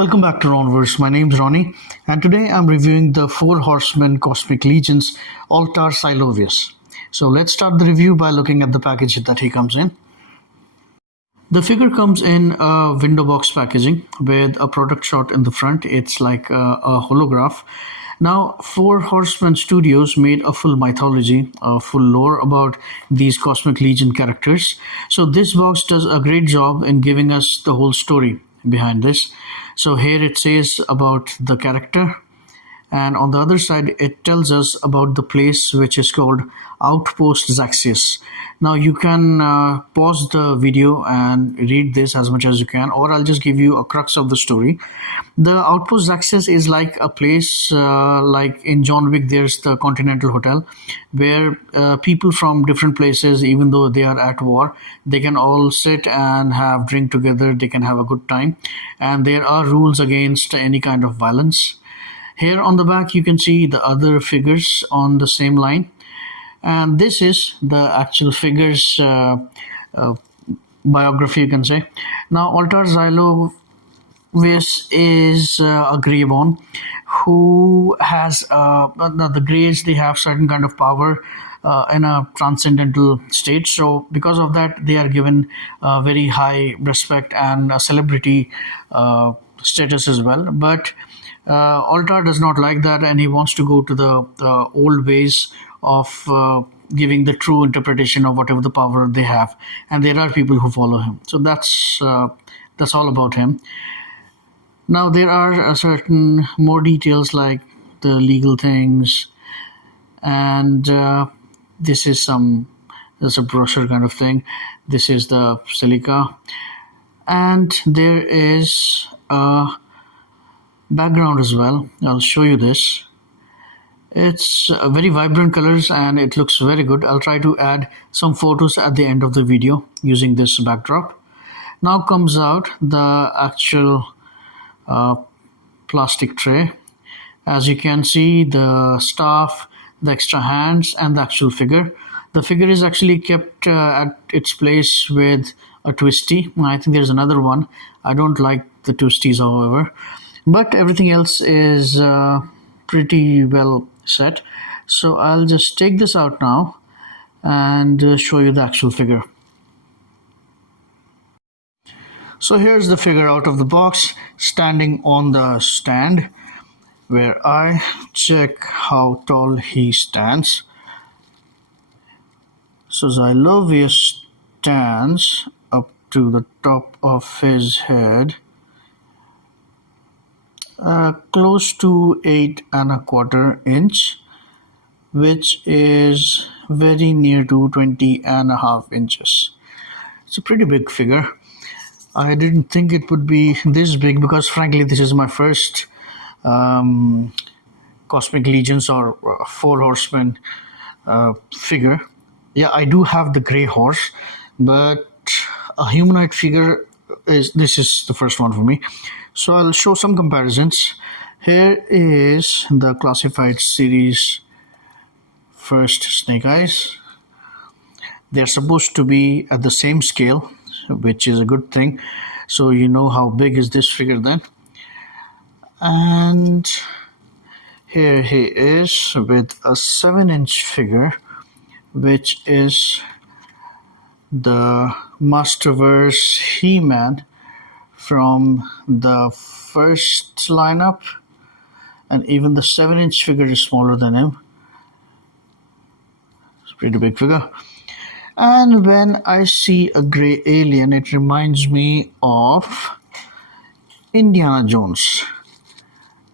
Welcome back to Ronverse. My name's Ronnie, and today I'm reviewing the Four Horsemen Cosmic Legions Altarr Cyllovius. So let's start the review by looking at the package that he comes in. The figure comes in a window box packaging with a product shot in the front. It's like a holograph. Now, Four Horsemen Studios made a full mythology, a full lore about these Cosmic Legion characters. So this box does a great job in giving us the whole story behind this. So here it says about the character, and on the other side it tells us about the place, which is called Outpost Zaxius. Now you can pause the video and read this as much as you can, or I'll just give you a crux of the story. The Outpost Zaxius is like a place like in John Wick there's the Continental Hotel, where people from different places, even though they are at war, they can all sit and have drink together, they can have a good time, and there are rules against any kind of violence. Here on the back you can see the other figures on the same line, and this is the actual figures biography, you can say. Now Altarr Cyllovius is a Greyborn who has the Greys, they have certain kind of power in a transcendental state. So because of that they are given very high respect and a celebrity status as well. But Altarr does not like that, and he wants to go to the old ways of giving the true interpretation of whatever the power they have, and there are people who follow him. So that's all about him. Now there are certain more details like the legal things, and this is there's a brochure kind of thing. This is the silica, and there is a background as well. I'll show you this. It's very vibrant colors and it looks very good. I'll try to add some photos at the end of the video using this backdrop. Now comes out the actual plastic tray. As you can see, the staff, the extra hands, and the actual figure. The figure is actually kept at its place with a twisty. I think there's another one. I don't like the twisties, however, but everything else is pretty well set. So I'll just take this out now and show you the actual figure. So here's the figure out of the box, standing on the stand, where I check how tall he stands. So Cyllovius stands up to the top of his head, close to 8¼ inch, which is very near to 20½ inches. It's a pretty big figure. I didn't think it would be this big because frankly this is my first Cosmic Legions or Four Horsemen figure. Yeah, I do have the Grey Horse, but a humanoid figure is the first one for me. So I'll show some comparisons. Here is the classified series first Snake Eyes. They're supposed to be at the same scale, which is a good thing. So you know how big is this figure then. And here he is with a 7-inch figure, which is the Masterverse He-Man from the first lineup, and even the 7-inch figure is smaller than him. It's a pretty big figure. And when I see a gray alien, it reminds me of Indiana Jones.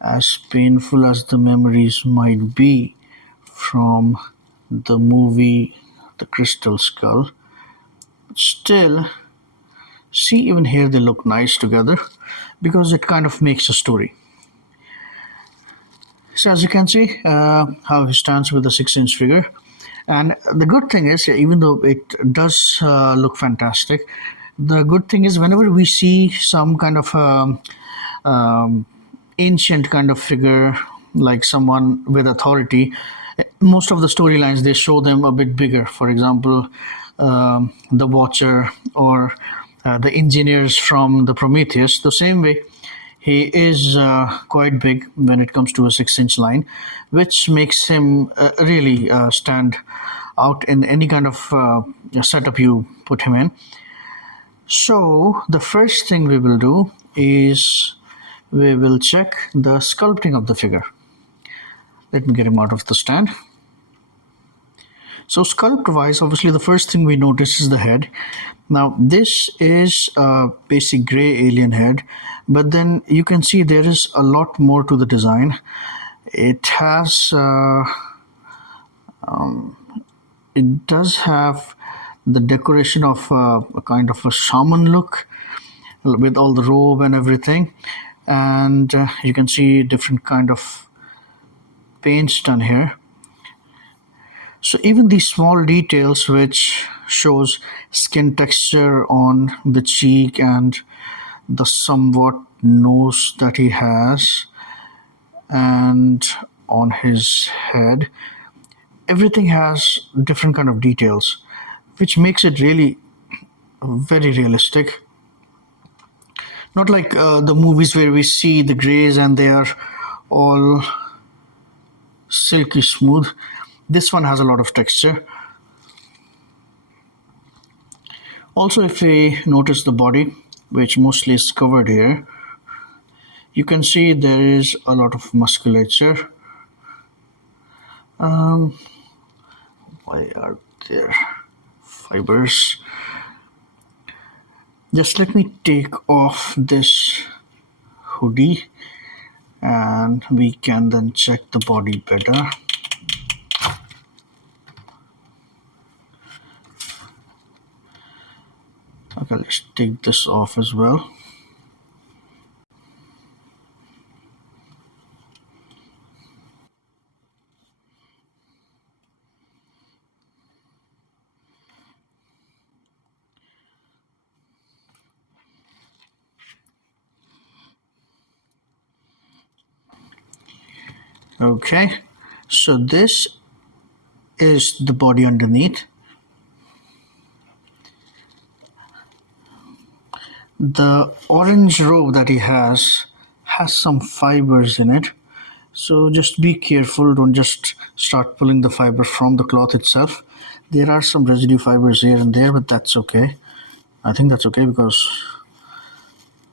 As painful as the memories might be from the movie The Crystal Skull, still, see, even here they look nice together because it kind of makes a story. So as you can see how he stands with a 6-inch figure. And the good thing is, even though it does look fantastic, the good thing is whenever we see some kind of ancient kind of figure, like someone with authority, most of the storylines, they show them a bit bigger. For example, the Watcher or the engineers from the Prometheus. The same way, He is quite big when it comes to a 6-inch line, which makes him really stand out in any kind of setup you put him in. So the first thing we will do is we will check the sculpting of the figure. Let me get him out of the stand. So sculpt wise, obviously the first thing we notice is the head. Now this is a basic gray alien head, but then you can see there is a lot more to the design. It has it does have the decoration of a kind of a shaman look with all the robe and everything, and you can see different kind of paints done here. So even these small details which shows skin texture on the cheek and the somewhat nose that he has and on his head, everything has different kind of details, which makes it really very realistic. Not like the movies where we see the grays and they are all silky smooth. This one has a lot of texture. Also, if we notice the body, which mostly is covered here, you can see there is a lot of musculature. Why are there fibers? Just let me take off this hoodie and we can then check the body better. Okay, let's take this off as well. Okay, so this is the body underneath. The orange robe that he has some fibers in it, so just be careful. Don't just start pulling the fiber from the cloth itself. There are some residue fibers here and there, but that's okay. I think that's okay because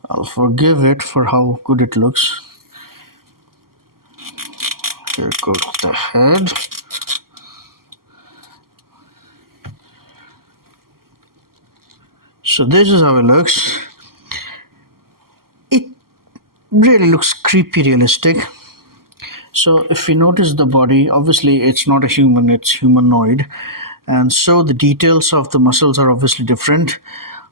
I'll forgive it for how good it looks. Here goes the head. So this is how it looks. It really looks creepy realistic. So if we notice the body, obviously it's not a human, it's humanoid. And so the details of the muscles are obviously different.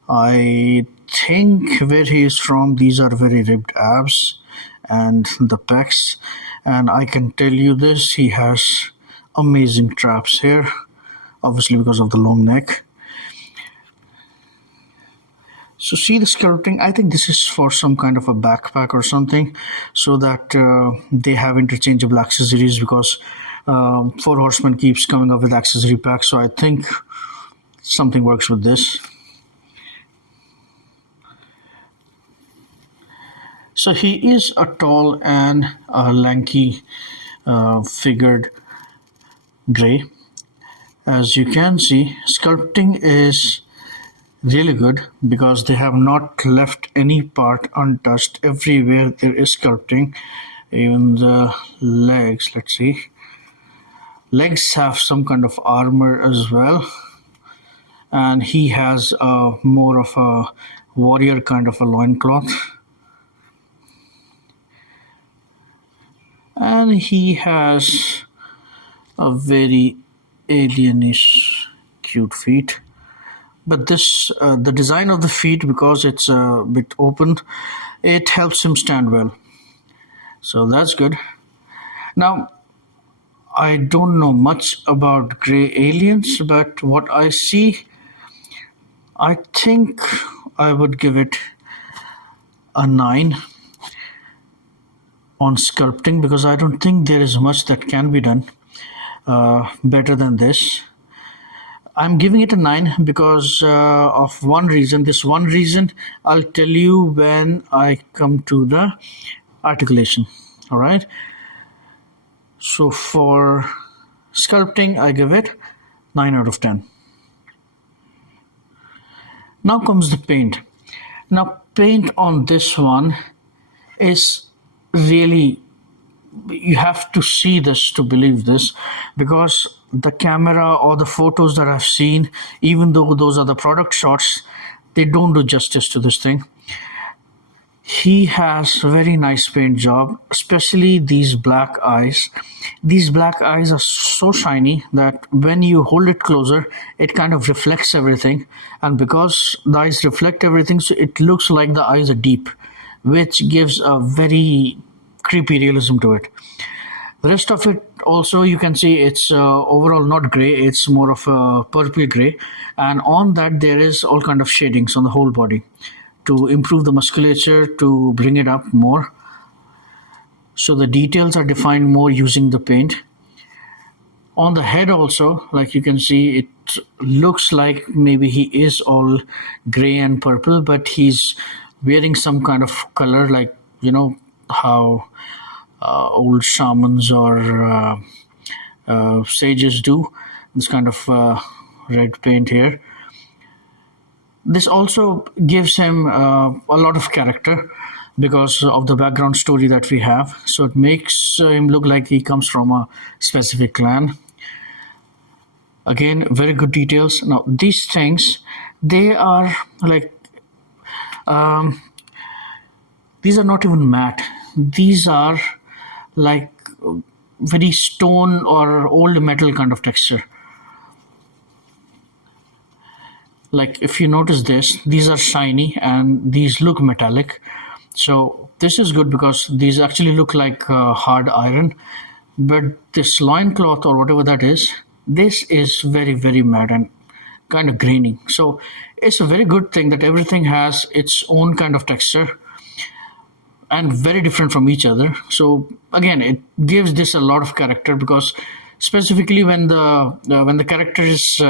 I think where he is from, these are very ribbed abs and the pecs. And I can tell you this, he has amazing traps here, obviously because of the long neck. So see the sculpting, I think this is for some kind of a backpack or something, so that they have interchangeable accessories, because Four Horsemen keeps coming up with accessory packs, so I think something works with this. So he is a tall and lanky figured gray. As you can see, sculpting is really good because they have not left any part untouched. Everywhere there is sculpting. Even the legs, let's see. Legs have some kind of armor as well. And he has more of a warrior kind of a loincloth. And he has a very alienish cute feet. But this the design of the feet, because it's a bit open, it helps him stand well. So that's good. Now, I don't know much about gray aliens, but what I see, I think I would give it a 9 on sculpting, because I don't think there is much that can be done better than this. I'm giving it a 9 because of one reason. This one reason I'll tell you when I come to the articulation. All right. So for sculpting, I give it 9 out of 10. Now comes the paint. Now, paint on this one is really, you have to see this to believe this, because the camera or the photos that I've seen, even though those are the product shots, they don't do justice to this thing. He has a very nice paint job, especially these black eyes. These black eyes are so shiny that when you hold it closer, it kind of reflects everything. And because the eyes reflect everything, so it looks like the eyes are deep, which gives a very creepy realism to it. The rest of it also, you can see it's overall not gray, it's more of a purple gray. And on that, there is all kind of shadings on the whole body to improve the musculature, to bring it up more. So the details are defined more using the paint. On the head also, like you can see, it looks like maybe he is all gray and purple, but he's wearing some kind of color, like, you know, how old shamans or sages do, this kind of red paint here. This also gives him a lot of character because of the background story that we have. So it makes him look like he comes from a specific clan. Again, very good details. Now, these things, they are like, these are not even matte. These are like very stone or old metal kind of texture. Like if you notice this, these are shiny and these look metallic. So this is good because these actually look like hard iron. But this loincloth or whatever that is, this is very, very matte and kind of grainy. So it's a very good thing that everything has its own kind of texture and very different from each other. So again, it gives this a lot of character, because specifically when the character is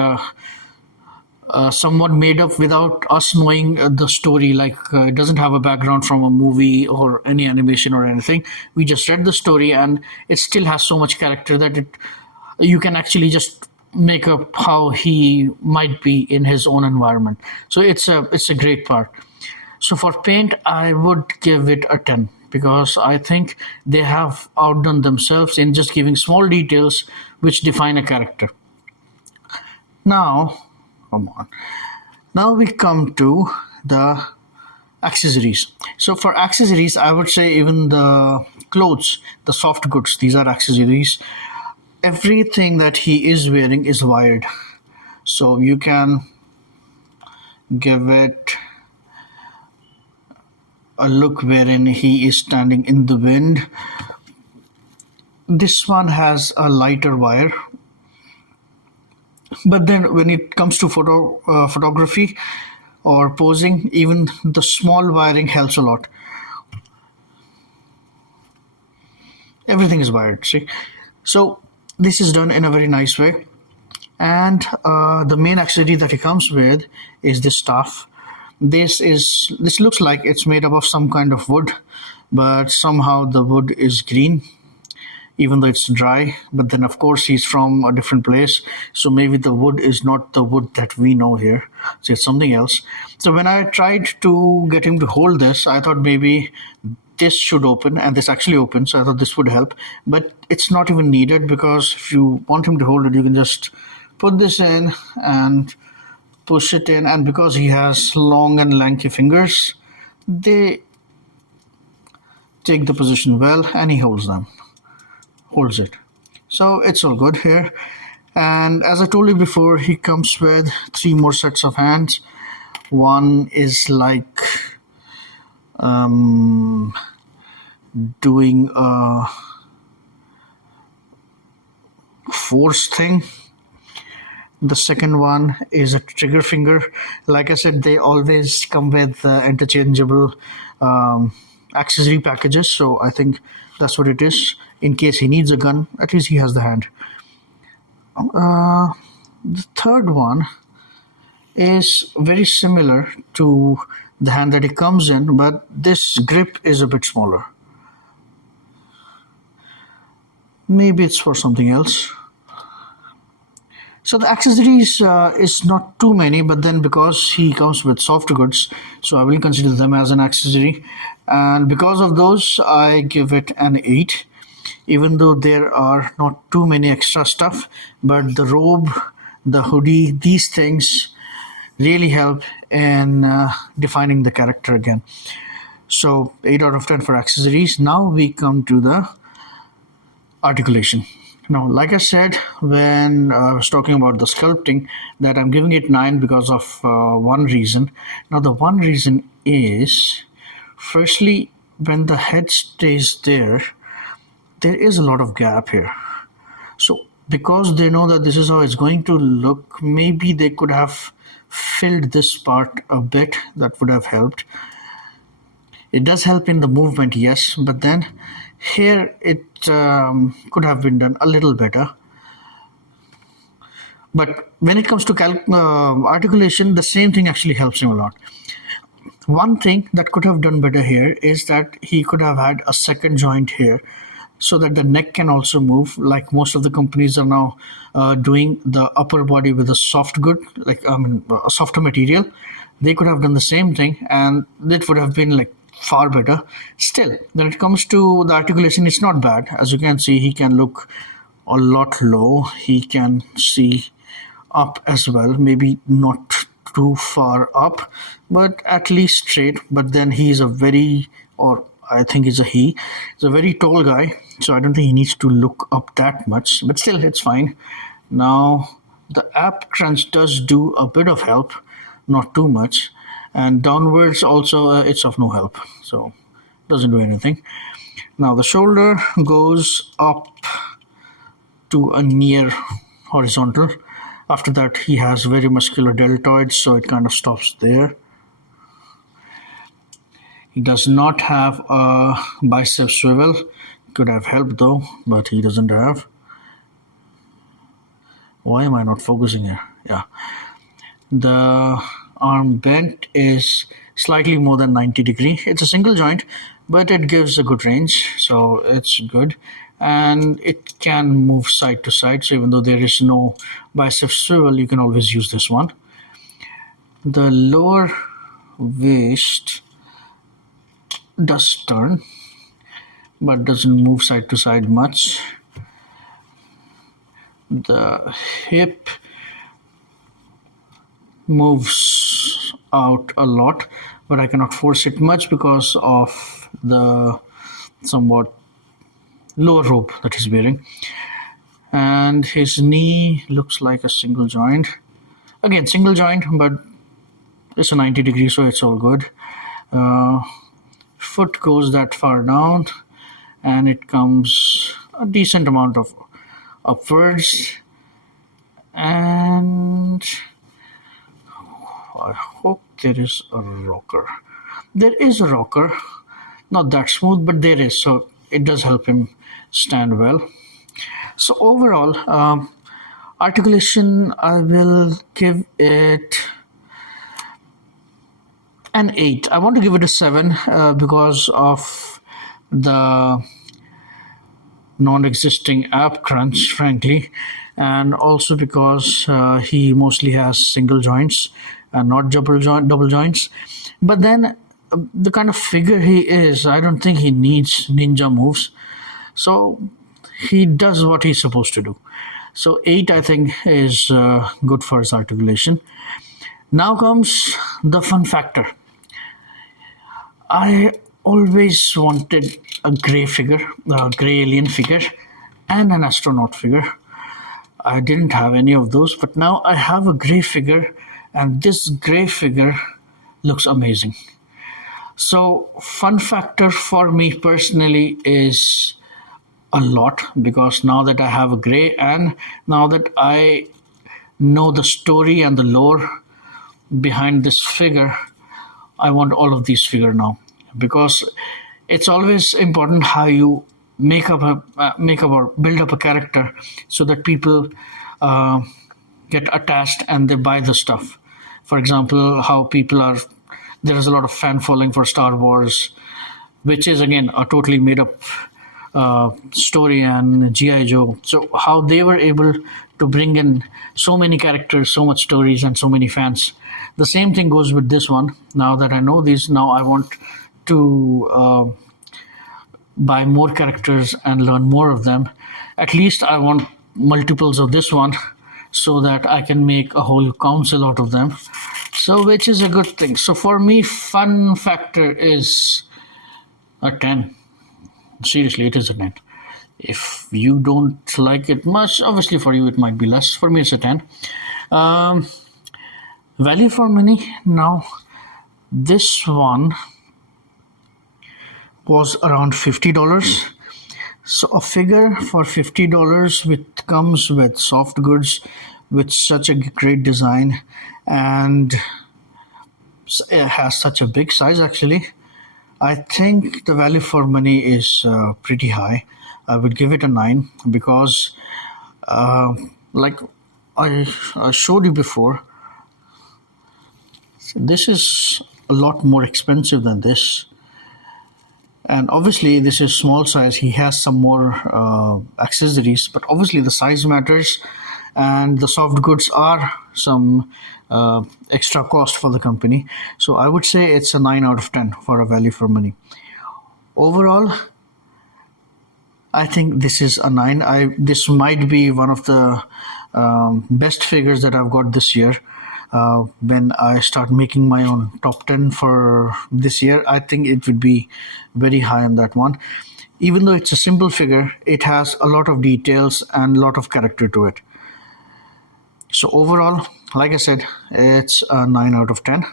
somewhat made up without us knowing the story, like it doesn't have a background from a movie or any animation or anything. We just read the story and it still has so much character that you can actually just make up how he might be in his own environment. So it's a great part. So for paint, I would give it a 10 because I think they have outdone themselves in just giving small details which define a character. Now, come on. Now we come to the accessories. So for accessories, I would say even the clothes, the soft goods, these are accessories. Everything that he is wearing is wired. So you can give it a look wherein he is standing in the wind. This one has a lighter wire. But then when it comes to photography or posing, even the small wiring helps a lot. Everything is wired, see? So this is done in a very nice way. And the main accessory that it comes with is this staff. This looks like it's made up of some kind of wood, but somehow the wood is green, even though it's dry. But then of course he's from a different place, so maybe the wood is not the wood that we know here, so it's something else. So when I tried to get him to hold this, I thought maybe this should open, and this actually opens, so I thought this would help. But it's not even needed, because if you want him to hold it, you can just put this in and push it in, and because he has long and lanky fingers, they take the position well, and he holds it. So it's all good here. And as I told you before, he comes with 3 more sets of hands. One is like doing a force thing. The second one is a trigger finger. Like I said, they always come with interchangeable accessory packages, so I think that's what it is. In case he needs a gun, at least he has the hand. The third one is very similar to the hand that it comes in, but this grip is a bit smaller. Maybe it's for something else. So the accessories is not too many, but then because he comes with soft goods, so I will consider them as an accessory. And because of those, I give it an 8, even though there are not too many extra stuff. But the robe, the hoodie, these things really help in defining the character again. So 8 out of 10 for accessories. Now we come to the articulation. Now, like I said, when I was talking about the sculpting, that I'm giving it 9 because of one reason. Now, the one reason is, firstly, when the head stays there, there is a lot of gap here. So, because they know that this is how it's going to look, maybe they could have filled this part a bit. That would have helped. It does help in the movement, yes, but then here it could have been done a little better. But when it comes to articulation, the same thing actually helps him a lot. One thing that could have done better here is that he could have had a second joint here so that the neck can also move, like most of the companies are now doing the upper body with a soft good, like a softer material. They could have done the same thing and it would have been like far better. Still, when it comes to the articulation, it's not bad. As you can see, he can look a lot low. He can see up as well, maybe not too far up, but at least straight. But then he's a very, or I think he's a very tall guy, so I don't think he needs to look up that much, but still it's fine. Now the ab crunch does do a bit of help, not too much, and downwards also it's of no help, so doesn't do anything. Now the shoulder goes up to a near horizontal. After that he has very muscular deltoids, so it kind of stops there. He does not have a bicep swivel. Could have helped though, but he doesn't have. Why am I not focusing here? Yeah. The arm bent is slightly more than 90 degree. It's a single joint, but it gives a good range, so it's good. And it can move side to side, so even though there is no bicep swivel, you can always use this one. The lower waist does turn, but doesn't move side to side much. The hip moves out a lot, but I cannot force it much because of the somewhat lower rope that he's wearing. And his knee looks like a single joint. Again, single joint, but it's a 90 degree, so it's all good. Foot goes that far down, and it comes a decent amount of upwards. And I hope there is a rocker. There is a rocker, not that smooth, but there is, so it does help him stand well. So overall, articulation, I will give it an 8. I want to give it a 7 because of the non-existing ab crunch, frankly, and also because he mostly has single joints and not double joints. But then the kind of figure he is, I don't think he needs ninja moves, so he does what he's supposed to do. So 8, I think, is good for his articulation. Now comes the fun factor. I always wanted a gray figure, a gray alien figure, and an astronaut figure. I didn't have any of those, but now I have a gray figure, and this gray figure looks amazing. So fun factor for me personally is a lot, because now that I have a gray and now that I know the story and the lore behind this figure, I want all of these figure now, because it's always important how you make up or build up a character so that people get attached and they buy the stuff. For example, how people are, there is a lot of fan following for Star Wars, which is again a totally made up story, and G.I. Joe. So how they were able to bring in so many characters, so much stories, and so many fans. The same thing goes with this one. Now that I know these, now I want to buy more characters and learn more of them. At least I want multiples of this one so that I can make a whole council out of them. So which is a good thing. So for me, fun factor is a 10. Seriously, it is a 10. If you don't like it much, obviously for you it might be less. For me, it's a 10. Value for money. Now, this one was around $50. So a figure for $50 which comes with soft goods, with such a great design, and it has such a big size actually. I think the value for money is pretty high. I would give it a 9 because like I showed you before, this is a lot more expensive than this. And obviously this is small size. He has some more accessories, but obviously the size matters, and the soft goods are some extra cost for the company. So I would say it's a 9 out of 10 for a value for money. Overall, I think this is a 9. This might be one of the best figures that I've got this year. When I start making my own top 10 for this year, I think it would be very high on that one. Even though it's a simple figure, it has a lot of details and a lot of character to it. So overall, like I said, it's a 9 out of 10.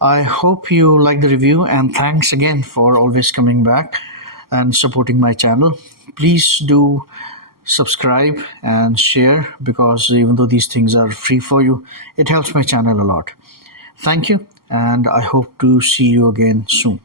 I hope you like the review, and thanks again for always coming back and supporting my channel. Please do subscribe and share, because even though these things are free for you, it helps my channel a lot. Thank you, and I hope to see you again soon.